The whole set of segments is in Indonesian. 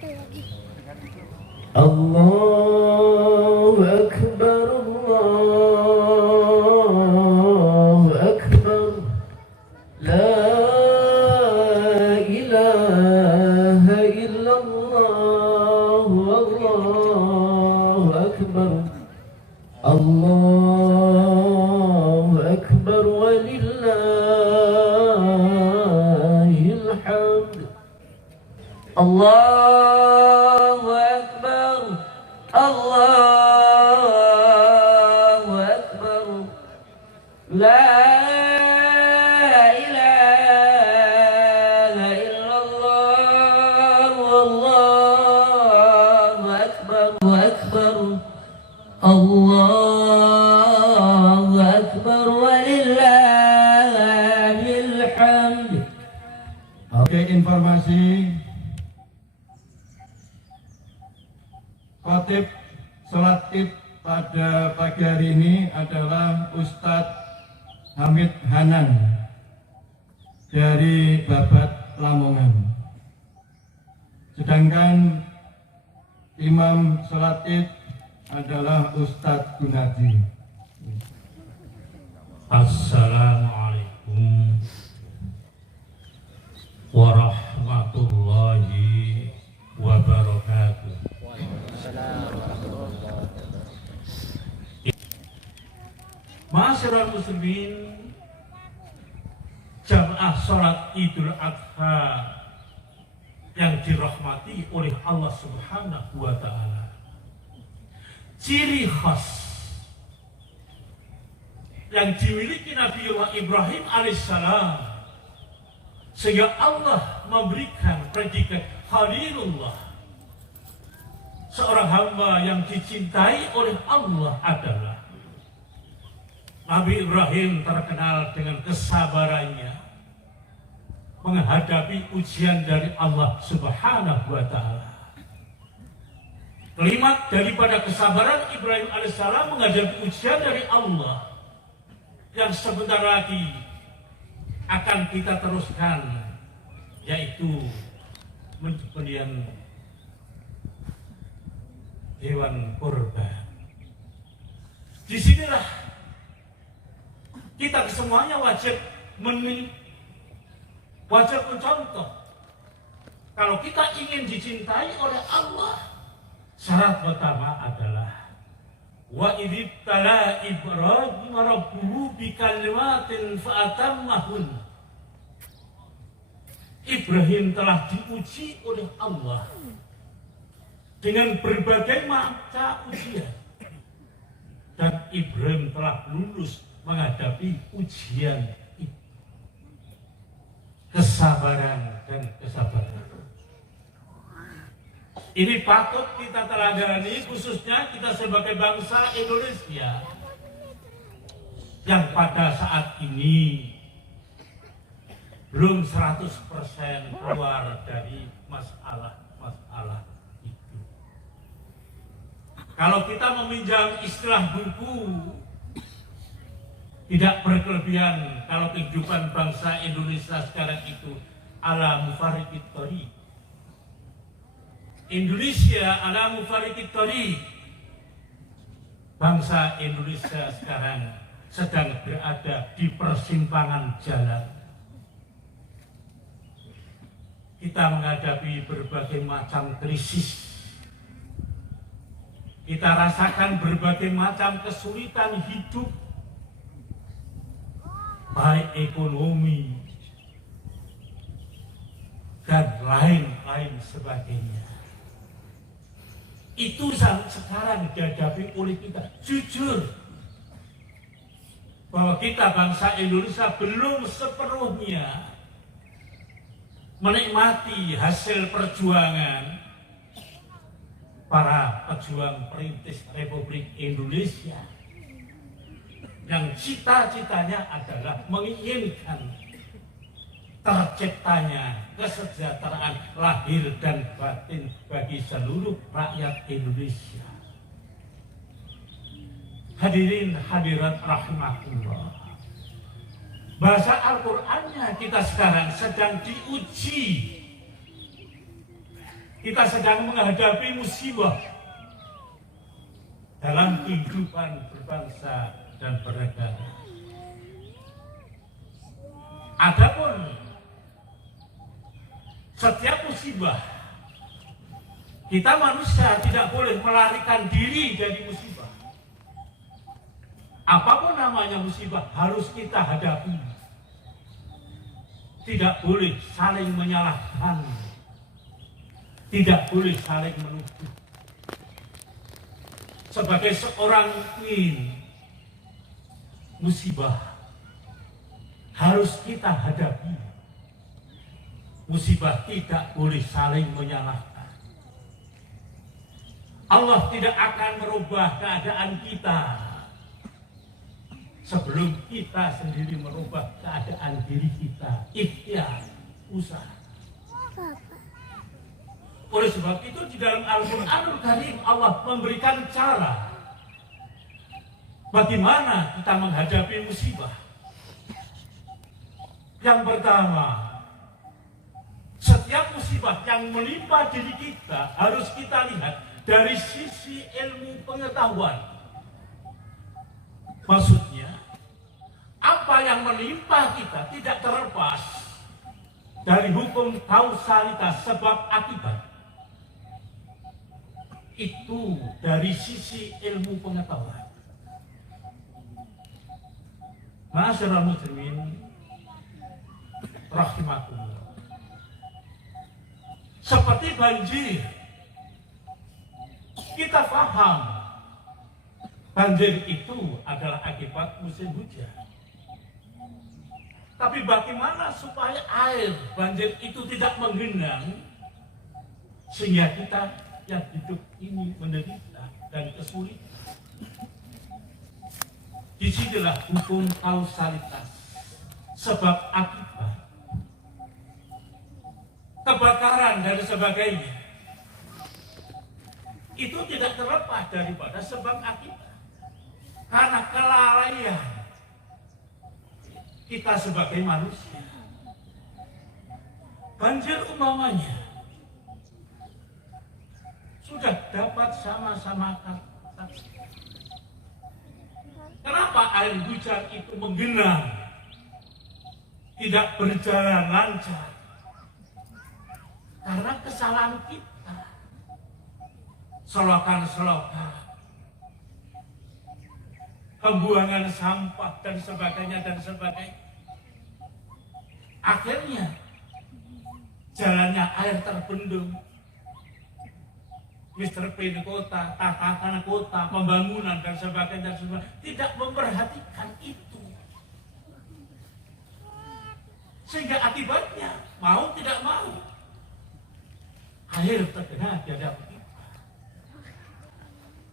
Allahu Akbar, Allahu Akbar, la ilaha illallah, Allahu Akbar, Allahu Akbar, walillahil hamd. Allahu Akbar, Allahu Akbar, la ilaha illallah, Allahu Akbar, Allahu Akbar, walillahil hamd. Oke, informasi khotib sholat Id pada pagi hari ini adalah Ustadz Hamid Hanan dari Babat Lamongan. Sedangkan imam sholat Id adalah Ustadz Gunadi. Assalamualaikum warahmatullahi wabarakatuh. Ma'asyiral muslimin, jamaah sholat Idul Adha yang dirahmati oleh Allah Subhanahu wa Ta'ala. Ciri khas yang dimiliki Nabiullah Ibrahim alaihissalam sehingga Allah memberikan predikat Khalilullah, seorang hamba yang dicintai oleh Allah adalah Nabi Ibrahim. Terkenal dengan kesabarannya menghadapi ujian dari Allah Subhanahu wa Ta'ala. Kalimat daripada kesabaran Ibrahim alaihissalam menghadapi ujian dari Allah yang sebentar lagi akan kita teruskan, yaitu penyembelihan hewan kurban. Disinilah kita semuanya wajib mencontoh. Kalau kita ingin dicintai oleh Allah, syarat pertama adalah wa idibtala Ibrahim rabbuhu bikalimatin fa'atammahun. Ibrahim telah diuji oleh Allah dengan berbagai macam ujian, dan Ibrahim telah lulus menghadapi ujian itu. Kesabaran dan kesabaran ini patut kita teladani, khususnya kita sebagai bangsa Indonesia yang pada saat ini belum 100% keluar dari masalah-masalah itu. Kalau kita meminjam istilah buku, tidak berkelebihan kalau kehidupan bangsa Indonesia sekarang itu ala mufariqit thariq. Indonesia ala mufariqit thariq. Bangsa Indonesia sekarang sedang berada di persimpangan jalan. Kita menghadapi berbagai macam krisis. Kita rasakan berbagai macam kesulitan hidup, baik ekonomi dan lain-lain sebagainya. Itu sekarang dihadapi oleh kita. Jujur bahwa kita bangsa Indonesia belum sepenuhnya menikmati hasil perjuangan para pejuang perintis Republik Indonesia yang cita-citanya adalah menginginkan terciptanya kesejahteraan lahir dan batin bagi seluruh rakyat Indonesia. Hadirin hadirat rahimakumullah. Bahasa Al-Qur'annya kita sekarang sedang diuji kita sedang menghadapi musibah dalam kehidupan berbangsa dan bernegara. Adapun setiap musibah, kita manusia tidak boleh melarikan diri dari musibah. Apapun namanya musibah harus kita hadapi. Tidak boleh saling menyalahkan. Tidak boleh saling menuduh. Sebagai seorang mukmin, musibah harus kita hadapi. Musibah tidak boleh saling menyalahkan. Allah tidak akan merubah keadaan kita sebelum kita sendiri merubah keadaan diri kita. Ikhtiar, usaha. Oleh sebab itu di dalam Al-Quranul Karim Allah memberikan cara bagaimana kita menghadapi musibah. Yang pertama, setiap musibah yang menimpa diri kita harus kita lihat dari sisi ilmu pengetahuan. Maksudnya, apa yang menimpa kita tidak terlepas dari hukum kausalitas sebab akibat. Itu dari sisi ilmu pengetahuan. Ma'asyiral muslimin rahimakumullah. Seperti banjir, kita paham banjir itu adalah akibat musim hujan. Tapi bagaimana supaya air banjir itu tidak menggenang sehingga kita yang hidup ini menderita dan kesulitan? Disinilah hukum kausalitas sebab akibat. Kebakaran dan sebagainya itu tidak terlepas daripada sebab akibat. Karena kelalaian kita sebagai manusia. Banjir umpamanya sudah dapat sama-sama saksi. Kenapa air hujan itu menggenang, tidak berjalan lancar? Karena kesalahan kita. Selokan-selokan, pembuangan sampah dan sebagainya dan sebagainya. Akhirnya jalannya air terbendung. Mr. P di kota, tata kota, pembangunan dan sebagainya tidak memperhatikan itu. Sehingga akibatnya mau tidak mau air terkena di hadapan kita.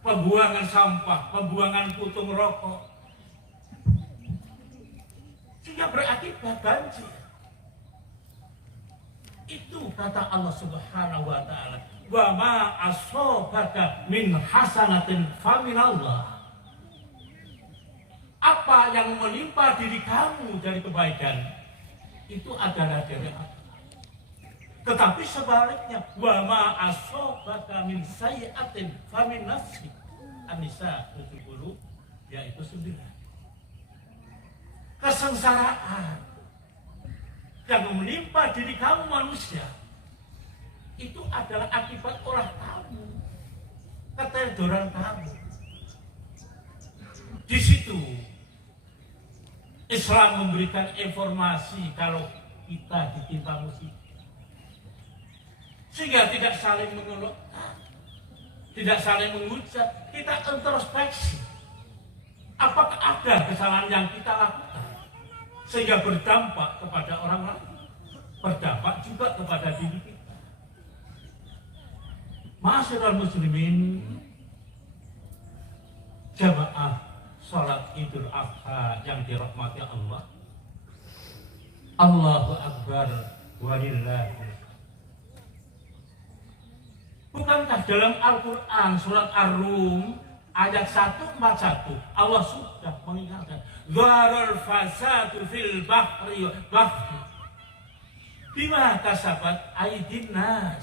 Pembuangan sampah, pembuangan puntung rokok, sehingga berakibat banjir. Itu kata Allah Subhanahu wa taala, wa ma asobaka min hasanatin faminallah. Apa yang menimpa diri kamu dari kebaikan itu adalah dari Allah. Tetapi sebaliknya, wa ma asobaka min sayyi'atin famin nafsik. An-Nisa 70 yaitu 9. Kesengsaraan yang menimpa diri kamu manusia itu adalah akibat olah kamu, keteledoran kamu. Di situ Islam memberikan informasi kalau kita ditimpa musibah, sehingga tidak saling mengeluhkan, tidak saling menghujat. Kita introspeksi, apakah ada kesalahan yang kita lakukan sehingga berdampak kepada orang lain, berdampak juga kepada diri kita. Ma'asyiral muslimin, jamaah salat Idul Adha yang dirahmati Allah. Allahu Akbar walillahi. Bukankah dalam Al-Quran surat Ar-Rum ayat 141 Allah sudah mengingatkan Gharul fasadu fil bahri bima kasabat aydin nas.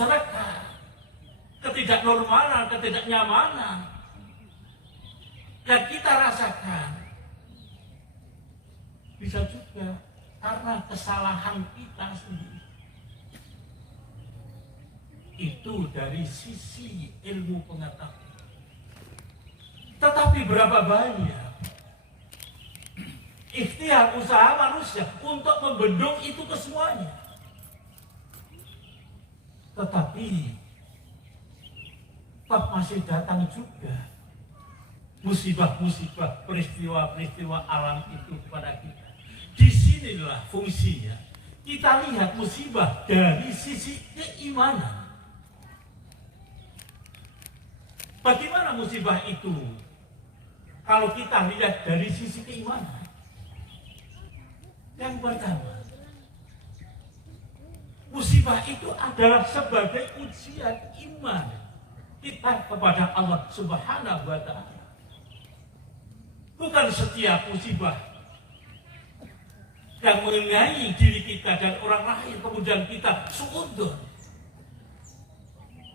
masyarakat, ketidaknormalan, ketidaknyamanan yang kita rasakan. Bisa juga karena kesalahan kita sendiri. Itu dari sisi ilmu pengetahuan. Tetapi berapa banyak ikhtiar usaha manusia untuk membendung itu kesemuanya. Tetapi masih datang juga musibah-musibah, peristiwa-peristiwa alam itu kepada kita. Disinilah fungsinya kita lihat musibah dari sisi keimanan. Bagaimana musibah itu kalau kita lihat dari sisi keimanan? Yang pertama, musibah itu adalah sebagai ujian iman kita kepada Allah Subhanahu wa Ta'ala. Bukan setiap musibah yang mengenai diri kita dan orang lain kemudian kita suudzon.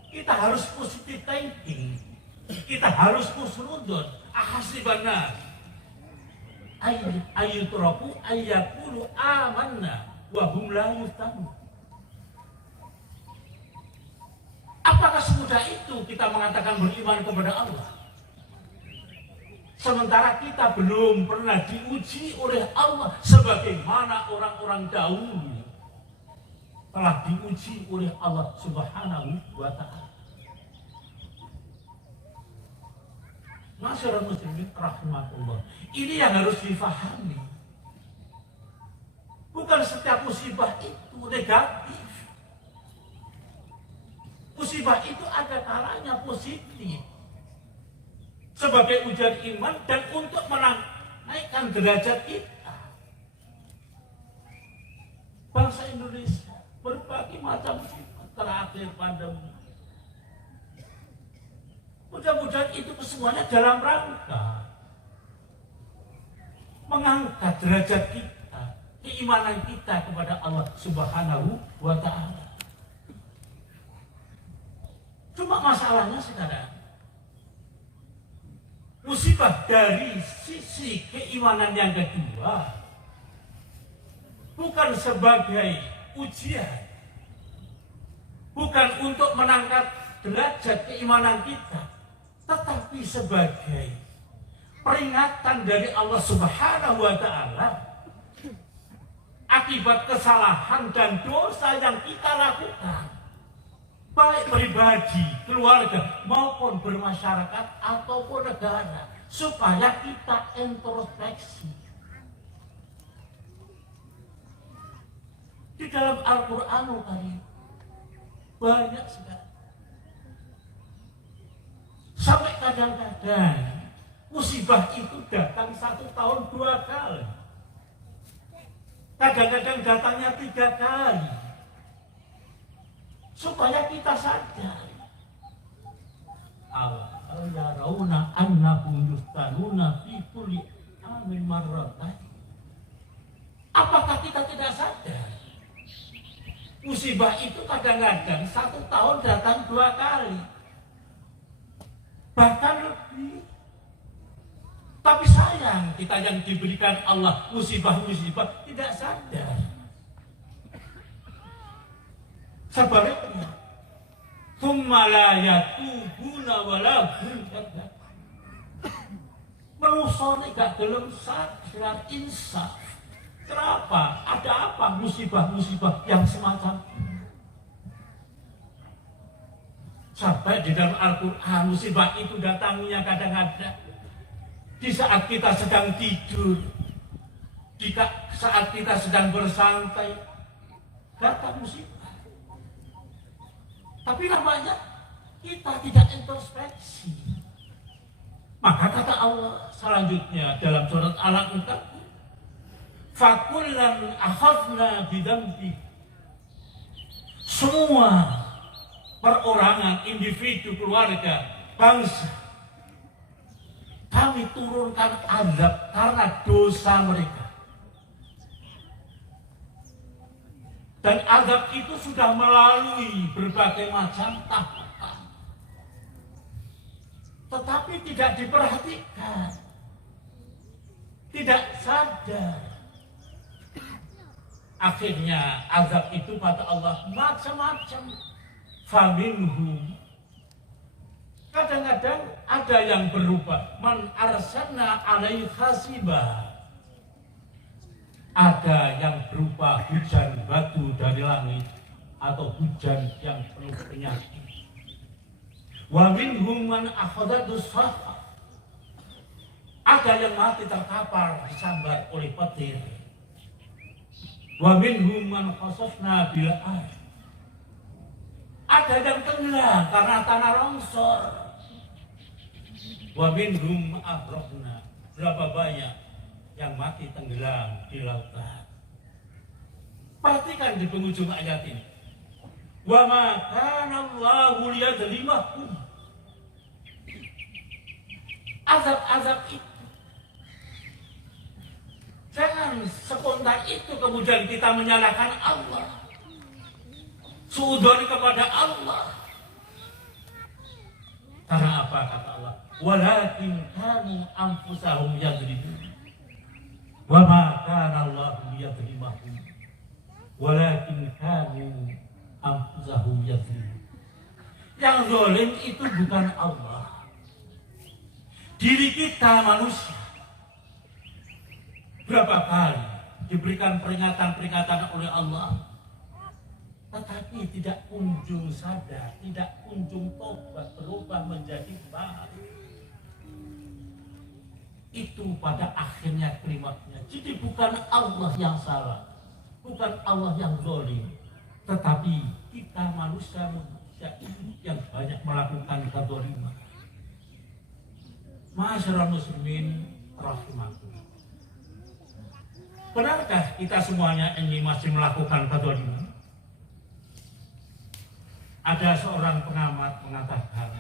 Kita harus positive thinking. Kita harus husnudzon. Ahasiban nas ayyutraku ayyaqulu amanna wa hum la yuftanun. Apakah semudah itu kita mengatakan beriman kepada Allah? Sementara kita belum pernah diuji oleh Allah sebagaimana orang-orang dahulu telah diuji oleh Allah Subhanahu wa Ta'ala. Masyarakat muslimin rahmatullah. Ini yang harus difahami. Bukan setiap musibah itu negatif. Musibah itu ada kalanya positif. Sebagai ujian iman dan untuk menaikkan derajat kita. Bangsa Indonesia berbagai macam musibah terakhir pandemi. Mudah-mudahan itu kesemuanya dalam rangka mengangkat derajat kita, keimanan kita kepada Allah Subhanahu wa Ta'ala. Cuma masalahnya sekarang, musibah dari sisi keimanan yang kedua bukan sebagai ujian, bukan untuk mengangkat derajat keimanan kita, tetapi sebagai peringatan dari Allah Subhanahu wa Ta'ala akibat kesalahan dan dosa yang kita lakukan, baik pribadi, keluarga maupun bermasyarakat ataupun negara, supaya kita introspeksi. Di dalam Al-Qur'anul Karim banyak sekali. Sampai kadang-kadang musibah itu datang 1 tahun 2 kali. Kadang-kadang datangnya 3 kali. Supaya kita sadar. Alam yarawna annahum yuftanuna fi kulli amin marratan. Apakah kita tidak sadar? Musibah itu kadang-kadang 1 tahun datang 2 kali. Bahkan lebih. Tapi sayang kita yang diberikan Allah musibah-musibah tidak sadar. Sebaliknya, tsumma la yatubuna wa la hum yattaqun. Manusia gak gelem sadar insaf. Kenapa? Ada apa musibah-musibah yang semacam ini? Sampai di dalam Al-Quran musibah itu datangnya kadang-kadang di saat kita sedang tidur, di saat kita sedang bersantai, datang musibah. Tapi namanya kita tidak introspeksi. Maka kata Allah selanjutnya dalam surat Al-Ankabut, fakullan akhadna bidambi. Semua perorangan, individu, keluarga, bangsa, kami turunkan azab karena dosa mereka. Dan azab itu sudah melalui berbagai macam tahapan. Tetapi tidak diperhatikan. Tidak sadar. Akhirnya azab itu pada Allah macam-macam. Faminhum. Kadang-kadang ada yang berupa man arsalna alaihi hasiba. Ada yang berupa hujan batu dari langit atau hujan yang penuh penyakit. Wa minhum man akhadhathu shahah. Ada yang mati terkapar disambar oleh petir. Wa minhum man khasafna bil ardh. Ada yang tenggelam karena tanah longsor. Wa minhum aghraqna. Berapa banyak yang mati tenggelam di lautan. Perhatikan di penghujung ayat ini. Wa ma kana Allahu liyadzlimahum. Azab-azab itu. Jangan spontan itu kemudian kita menyalahkan Allah. Suudzon kepada Allah. Karena apa kata Allah? Walakin kanu anfusahum yadzlimun. Wa ma kana Allahu liyadzlimahum walakin kanu anfusahum yadzlimun. Yang zalim itu bukan Allah. Diri kita manusia. Berapa kali diberikan peringatan-peringatan oleh Allah, tetapi tidak kunjung sadar, tidak kunjung tobat, berubah menjadi baik. Itu pada akhirnya kalimatnya. Jadi bukan Allah yang salah, bukan Allah yang zalim, tetapi kita manusia ini yang banyak melakukan kedzaliman. Ma'asyiral muslimin rahimakumullah. Benarkah kita semuanya ini masih melakukan kedzaliman? Ada seorang pengamat mengatakan,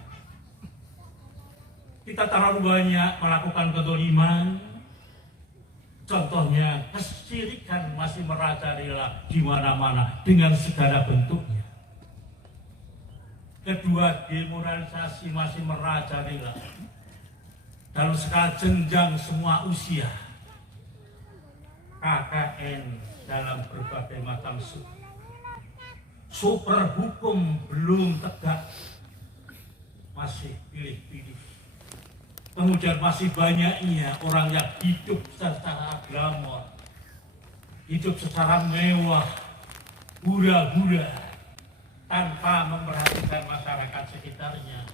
kita terlalu banyak melakukan kedzaliman. Contohnya, kesyirikan masih merajalela di mana-mana dengan segala bentuknya. Kedua, demoralisasi masih merajalela dalam skala jenjang semua usia. KKN dalam berbagai macam super hukum belum tegak, masih pilih-pilih. Kemudian masih banyaknya orang yang hidup secara glamor, hidup secara mewah, hura-hura, tanpa memperhatikan masyarakat sekitarnya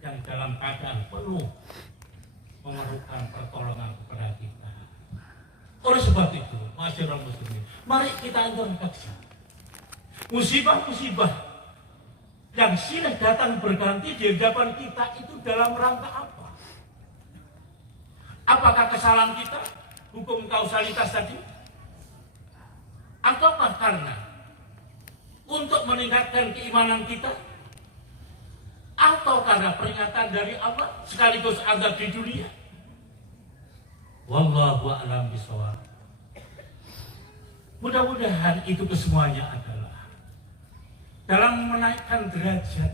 yang dalam keadaan penuh memerlukan pertolongan kepada kita. Oleh sebab itu, masyarakat muslimin, mari kita introspeksi. Musibah-musibah yang silih datang berganti di hadapan kita itu dalam rangka apa? Apakah kesalahan kita, hukum kausalitas tadi? Ataukah karena untuk meningkatkan keimanan kita? Atau karena peringatan dari Allah sekaligus azab di dunia? Wallahu a'lam bishawab. Mudah-mudahan itu kesemuanya adalah dalam menaikkan derajat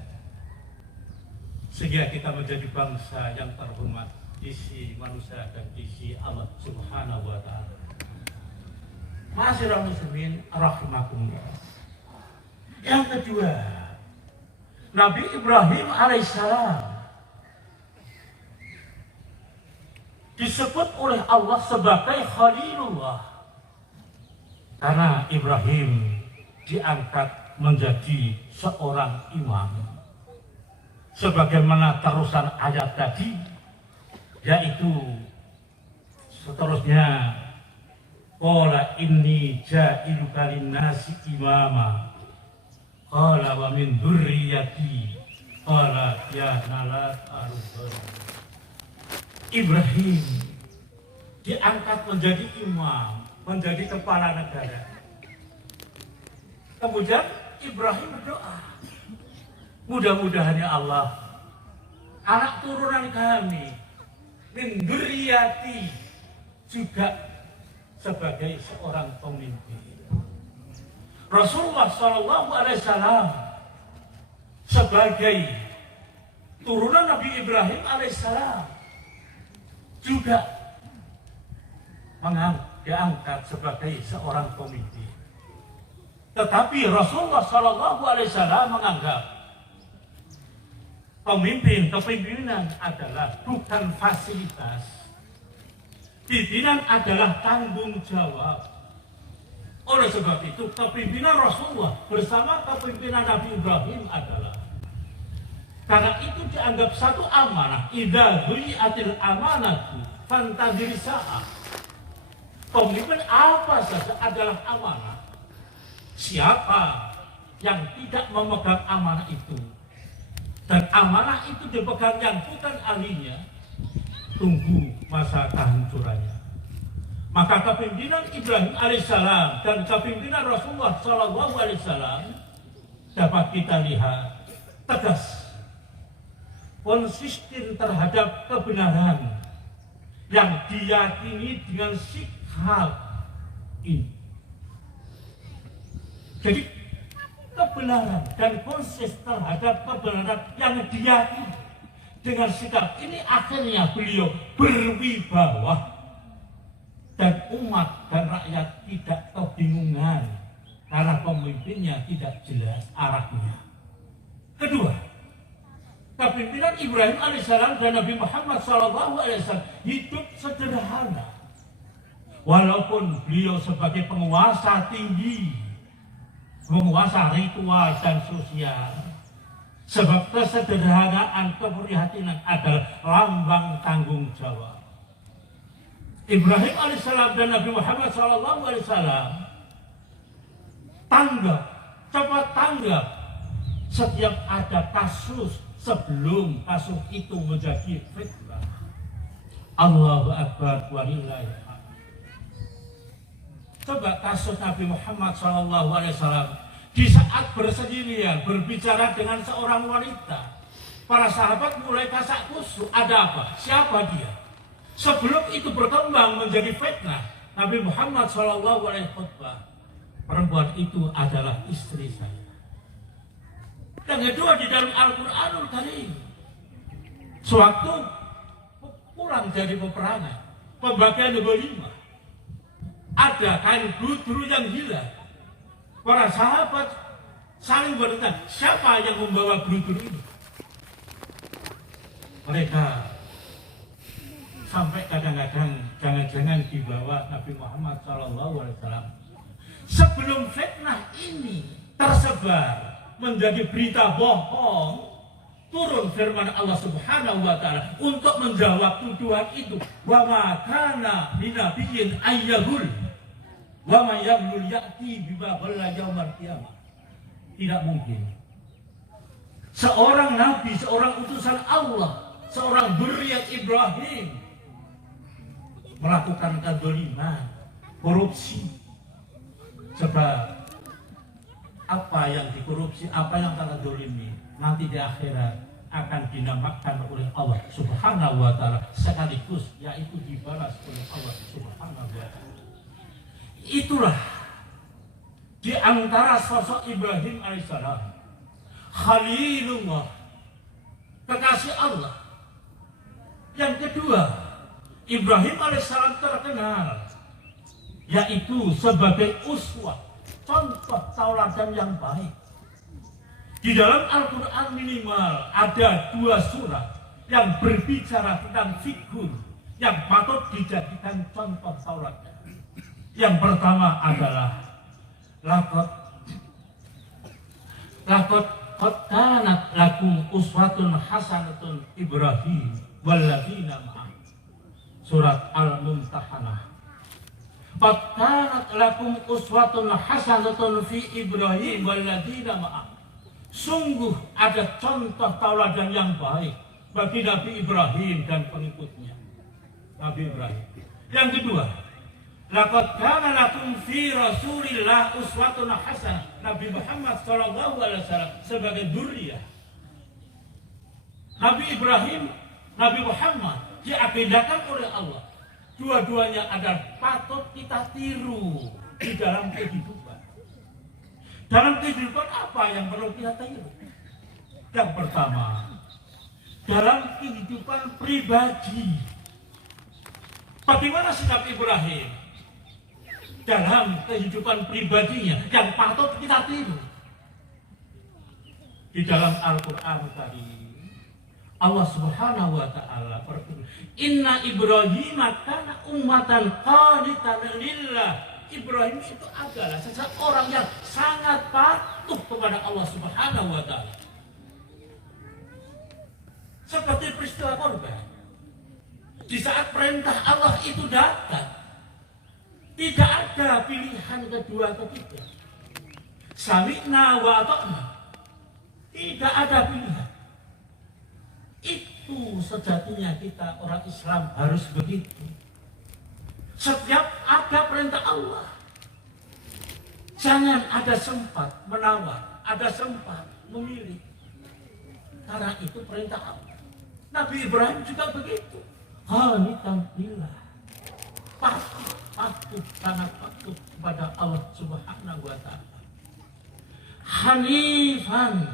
sehingga kita menjadi bangsa yang terhormat di sisi manusia dan di sisi Allah Subhanahu wa ta'ala. Ma'asyiral muslimin rahimakumullah. Yang kedua, Nabi Ibrahim alaihissalam disebut oleh Allah sebagai Khalilullah karena Ibrahim diangkat menjadi seorang imam. Sebagaimana terusan ayat tadi, yaitu seterusnya, qala inni ja'iluka linnasi imama qala wa min dzurriyyati qala ya nalat arubah. Ibrahim diangkat menjadi imam, menjadi kepala negara. Kemudian Ibrahim berdoa, mudah-mudahan ya Allah, anak turunan kami min dzurriyyati juga sebagai seorang pemimpin. Rasulullah Shallallahu Alaihi Wasallam sebagai turunan Nabi Ibrahim Alaihissalam juga diangkat sebagai seorang pemimpin. Tetapi Rasulullah Shallallahu Alaihi Wasallam menganggap kepemimpinan adalah bukan fasilitas. Pimpinan adalah tanggung jawab. Oleh sebab itu, kepemimpinan Rasulullah bersama kepemimpinan Nabi Ibrahim adalah, karena itu dianggap satu amanah. Idza dhui'atil amanatu fantazir sa'ah. Pemimpin apa saja adalah amanah. Siapa yang tidak memegang amanah itu, dan amanah itu dipegang yang bukan ahlinya, tunggu masa kehancurannya. Maka kepemimpinan Ibrahim alaihissalam dan kepemimpinan Rasulullah Shallallahu Alaihi Wasallam dapat kita lihat tegas, konsisten terhadap kebenaran yang diyakini dengan sikap ini. Jadi kebenaran dan konsisten terhadap kebenaran yang diyakini dengan sikap ini, akhirnya beliau berwibawa dan umat dan rakyat tidak kebingungan karena pemimpinnya tidak jelas arahnya. Kedua, kepemimpinan Ibrahim alaihissalam dan Nabi Muhammad SAW hidup sederhana. Walaupun beliau sebagai penguasa tinggi, penguasa ritual dan sosial, sebab kesederhanaan, keprihatinan adalah lambang tanggung jawab. Ibrahim alaihissalam dan Nabi Muhammad SAW cepat tanggap setiap ada kasus sebelum kasus itu menjadi fitnah. Allahu Akbar walillahi hamd. Coba kasus Nabi Muhammad SAW di saat bersendirian berbicara dengan seorang wanita, para sahabat mulai kasak kusuk. Ada apa? Siapa dia? Sebelum itu berkembang menjadi fitnah, Nabi Muhammad SAW khutbah, perempuan itu adalah istri saya. Yang kedua, di dalam Al-Quranul Karim, sewaktu pulang dari peperangan, pembagian ghanimah, ada kain bludru yang hilang. Para sahabat saling bertanya, siapa yang membawa bludru ini? Mereka sampai kadang-kadang jangan-jangan dibawa Nabi Muhammad SAW. Sebelum fitnah ini tersebar menjadi berita bohong, turun firman Allah Subhanahu wa Ta'ala untuk menjawab tuduhan itu. Wa ma kana linabiyyin ayyahul wa ma yaghlul ya'ti bima ghalla yaumil qiyamah. Tidak mungkin seorang nabi, seorang utusan Allah, seorang dzurriyyah Ibrahim melakukan kezaliman, korupsi. Sebab apa yang dikorupsi, apa yang telah zalimi, nanti di akhirat akan dinamakan oleh Allah Subhanahu wa Ta'ala, sekaligus yaitu dibalas oleh Allah Subhanahu wa Ta'ala. Itulah di antara sosok Ibrahim alaihissalam, Khalilullah, kekasih Allah. Yang kedua, Ibrahim alaihissalam terkenal yaitu sebagai uswah, contoh tauladan yang baik. Di dalam Al-Quran minimal ada 2 surat yang berbicara tentang figur yang patut dijadikan contoh tauladan. Yang pertama adalah Laqad kanat lakum uswatun hasanatun Ibrahim walladzina ma'ah. Surat Al-Mumtahanah. Qad kanat lakum uswatun hasanatun fi Ibrahim walladzina ma'ah. Sungguh ada contoh tauladan yang baik bagi Nabi Ibrahim dan pengikutnya. Nabi Ibrahim. Yang kedua, laqad kana lakum fi Rasulillah uswatun hasanah. Nabi Muhammad SAW sebagai dzurriyyah Nabi Ibrahim, Nabi Muhammad diagendakan oleh Allah. Dua-duanya adalah patut kita tiru di dalam kehidupan. Dalam kehidupan apa yang perlu kita tiru? Yang pertama, dalam kehidupan pribadi. Bagaimana sikap Ibrahim dalam kehidupan pribadinya yang patut kita tiru? Di dalam Al-Quran tadi, Allah Subhanahu wa Ta'ala berfirman, "Inna Ibrahim kana ummatan qanitan lillah." Ibrahim itu adalah seseorang yang sangat patuh kepada Allah Subhanahu wa Ta'ala. Seperti peristiwa korban. Di saat perintah Allah itu datang, tidak ada pilihan kedua ketiga. Sami'na wa ata'na. Tidak ada pilihan. Itu sejatinya kita orang Islam harus begitu. Setiap ada perintah Allah, jangan ada sempat menawar, ada sempat memilih. Karena itu perintah Allah. Nabi Ibrahim juga begitu. Qanitan lillah. Patuh, sangat patuh kepada Allah Subhanahu wa Ta'ala. Hanifan.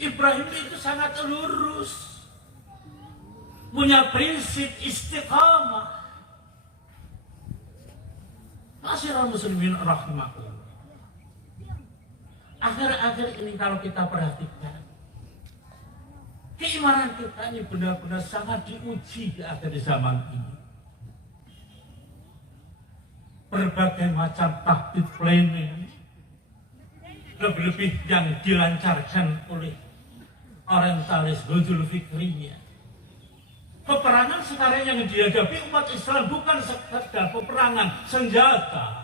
Ibrahim itu sangat lurus, punya prinsip istiqamah. Ma'asyiral muslimin rahimakumullah. Akhir-akhir ini kalau kita perhatikan, keimanan kita ini benar-benar sangat diuji di akhir zaman ini. Berbagai macam taktik planning, lebih-lebih yang dilancarkan oleh orientalis Hudul Fikrinya. Peperangan sekarang yang dihadapi umat Islam bukan sekedar peperangan senjata.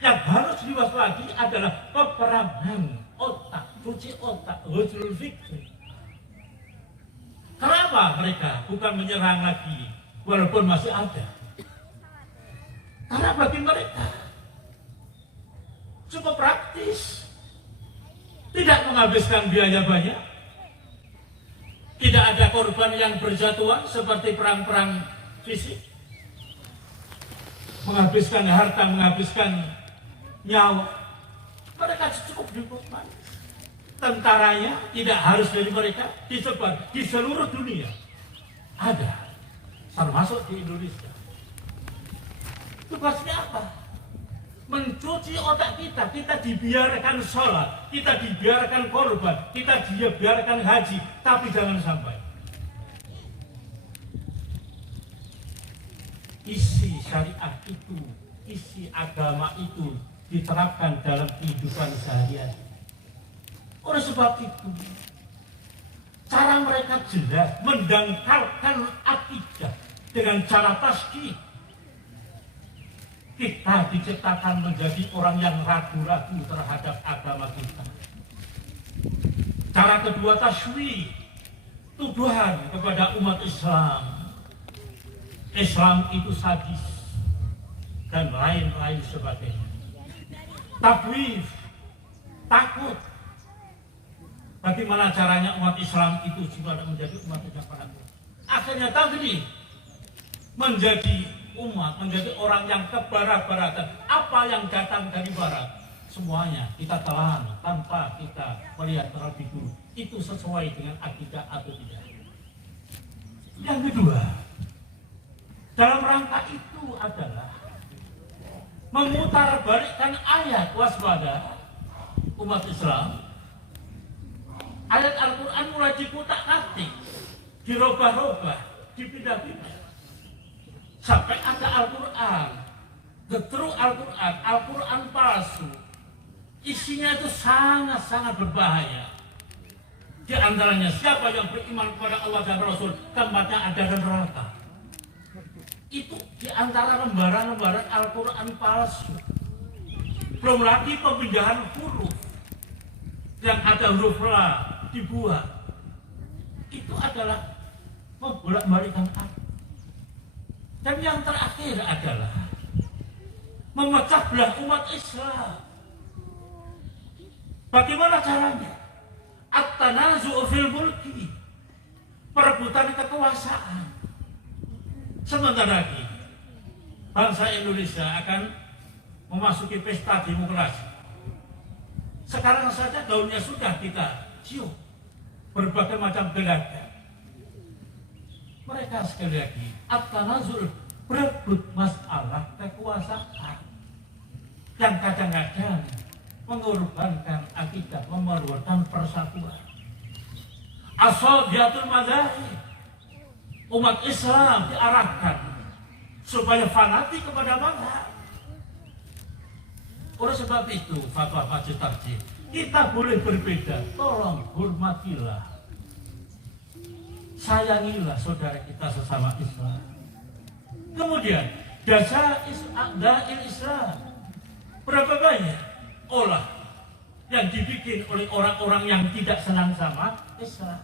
Yang harus diwaspadai adalah peperangan otak, cuci otak, Hudul Fikri. Kenapa mereka bukan menyerang lagi walaupun masih ada? Karena bagi mereka cukup praktis, tidak menghabiskan biaya banyak, tidak ada korban yang berjatuhan seperti perang-perang fisik, menghabiskan harta, menghabiskan nyawa. Mereka cukup dipotong. Tentaranya tidak harus dari mereka, disebar di seluruh dunia. Ada, termasuk di Indonesia. Tugasnya apa? Mencuci otak kita. Kita dibiarkan sholat, kita dibiarkan korban, kita dibiarkan haji, tapi jangan sampai isi syariat itu, isi agama itu diterapkan dalam kehidupan sehari-hari. Oleh sebab itu, cara mereka jelas mendangkalkan akidah dengan cara tasdid. Kita diciptakan menjadi orang yang ragu-ragu terhadap agama kita. Cara kedua, tasywi, tuduhan kepada umat Islam. Islam itu sadis dan lain-lain sebagainya. Takwif, takut. Bagaimana caranya umat Islam itu juga menjadi umat yang pada akhirnya takwif, menjadi umat, menjadi orang yang ke barat-baratan. Apa yang datang dari barat, semuanya kita telan tanpa kita melihat terlebih dulu itu sesuai dengan akidah atau tidak. Yang kedua, dalam rangka itu adalah memutarbalikkan ayat waspada umat Islam. Ayat Al-Quran mulai dikutak-katik, dirubah-rubah, dipindah-pindah. Sampai ada Al-Quran, the true Al-Quran, Al-Quran palsu. Isinya itu sangat-sangat berbahaya. Di antaranya siapa yang beriman kepada Allah dan Rasul, tempatnya ada neraka. Itu di antara lembaran-lembaran Al-Quran palsu. Belum lagi pemindahan huruf. Yang ada huruf la dibuat. Itu adalah membolak-balikkan ayat. Dan yang terakhir adalah memecah belah umat Islam. Bagaimana caranya? At-tanazu'u fil mulki, perebutan kekuasaan. Sebentar lagi bangsa Indonesia akan memasuki pesta demokrasi. Sekarang saja daunnya sudah kita cium, berbagai macam gelagat. Mereka sekali lagi at-tanazul, berebut masalah kekuasaan yang kadang-kadang mengorbankan akidah, memerlukan persatuan. Ashabiyatul madzahib, umat Islam diarahkan supaya fanatik kepada mazhab. Oleh sebab itu, fatwa Majelis Taklim, kita boleh berbeda, tolong hormatilah, sayangilah saudara kita sesama Islam. Kemudian jasa da'il Islam, berapa banyak olah yang dibikin oleh orang-orang yang tidak senang sama Islam.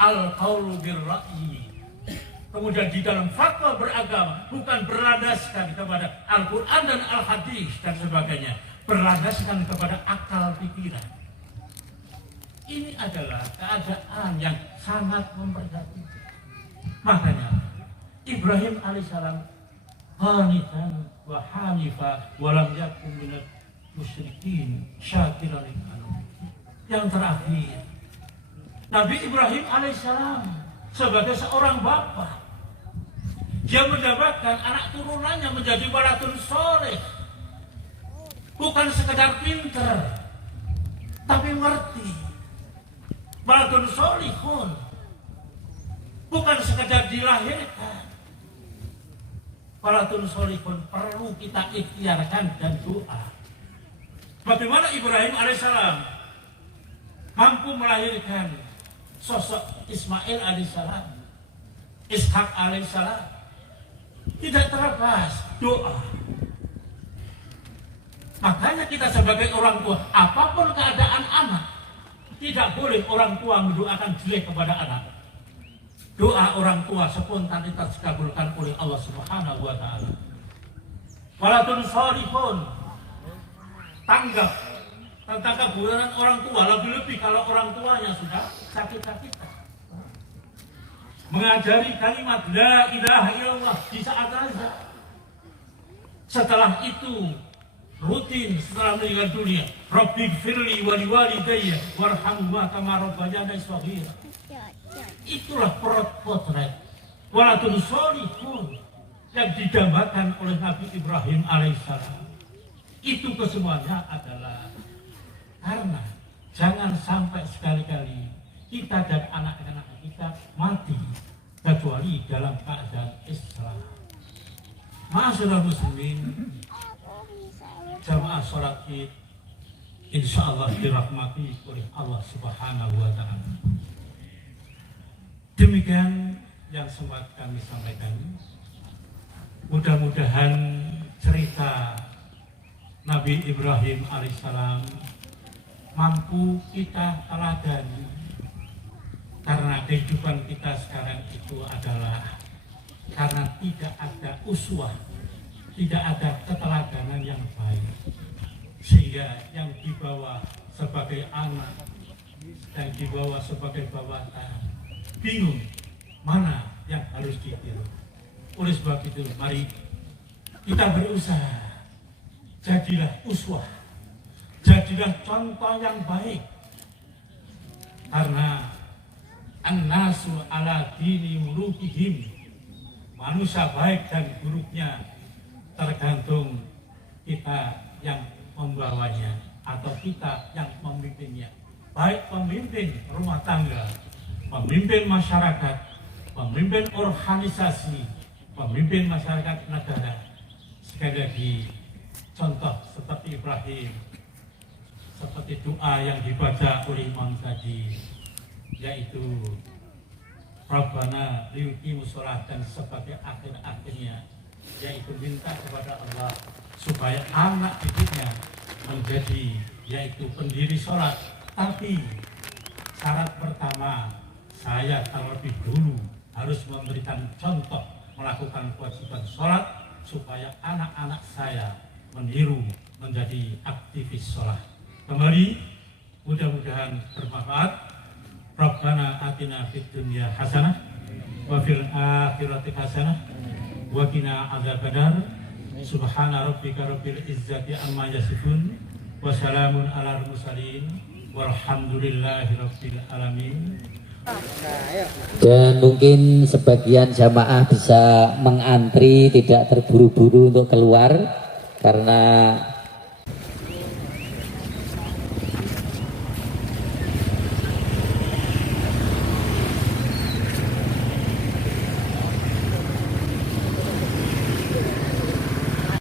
Al-qaulu bir-ra'yi. Kemudian di dalam fatwa beragama bukan berlandaskan kepada Al-Quran dan Al-Hadis dan sebagainya, berlandaskan kepada akal pikiran. Ini adalah keadaan yang sangat memprihatinkan. Makanya Ibrahim alaihissalam qanitan wa hanifa wa lam yakun minal musyrikin syakiran li'anam. Yang terakhir, Nabi Ibrahim alaihissalam sebagai seorang bapak, dia mendapatkan anak turunannya menjadi waladun soleh. Bukan sekedar pinter, tapi ngerti. Waladun solihun, bukan sekedar dilahirkan. Waladun solihun perlu kita ikhtiarkan dan doa. Bagaimana Ibrahim alaihissalam mampu melahirkan sosok Ismail alaihissalam, Ishak alaihissalam, tidak terlepas doa. Makanya kita sebagai orang tua, apapun keadaan anak, tidak boleh orang tua mendoakan jelek kepada anak. Doa orang tua spontanitas dikabulkan oleh Allah Subhanahu wa Ta'ala. Waladun sholihun, tanggap tentang keburukan orang tua, lebih-lebih kalau orang tuanya sudah sakit-sakitan. Mengajari kalimat la ilaha illallah di saat azan. Setelah itu rutin setelah meninggal dunia, Rabbighfirli wa liwalidayya warhamhuma kama rabbayani shaghira. Itulah potret waladun sholihun yang didambakan oleh Nabi Ibrahim alaihissalam. Itu kesemuanya adalah karena jangan sampai sekali-kali kita dan anak-anak kita mati kecuali dalam keadaan Islam. Ma'asyiral muslimin, jamaah sholat Id insyaallah dirahmati oleh Allah Subhanahu wa Ta'ala. Demikian yang sempat kami sampaikan. Mudah-mudahan cerita Nabi Ibrahim alaihissalam mampu kita teladani, karena kehidupan kita sekarang itu adalah karena tidak ada uswah, tidak ada keteladanan yang baik, sehingga yang dibawa sebagai anak dan dibawa sebagai bawaan bingung mana yang harus ditiru. Oleh sebab itu mari kita berusaha, jadilah uswah, jadilah contoh yang baik, karena an-nasu ala dini mulukihim, manusia baik dan buruknya tergantung kita yang membawanya atau kita yang memimpinnya. Baik pemimpin rumah tangga, pemimpin masyarakat, pemimpin organisasi, pemimpin masyarakat negara. Sekali lagi, contoh seperti Ibrahim, seperti doa yang dibaca oleh imam tadi, yaitu Rabbana liyuqimus sholat, dan sebagai akhir-akhirnya yaitu minta kepada Allah supaya anak didiknya menjadi yaitu pendiri sholat. Tapi syarat pertama, saya terlebih dulu harus memberikan contoh melakukan kewajiban sholat supaya anak-anak saya meniru menjadi aktivis sholat. Kembali, mudah-mudahan bermanfaat. Rabbana atina fid dunya hasanah wa fil akhirati hasanah wa qina adzabannar. Subhana rabbika rabbil izzati amma yasifun wa salamun alal mursalin walhamdulillahi rabbil alamin. Dan mungkin sebagian jamaah bisa mengantri, tidak terburu-buru untuk keluar karena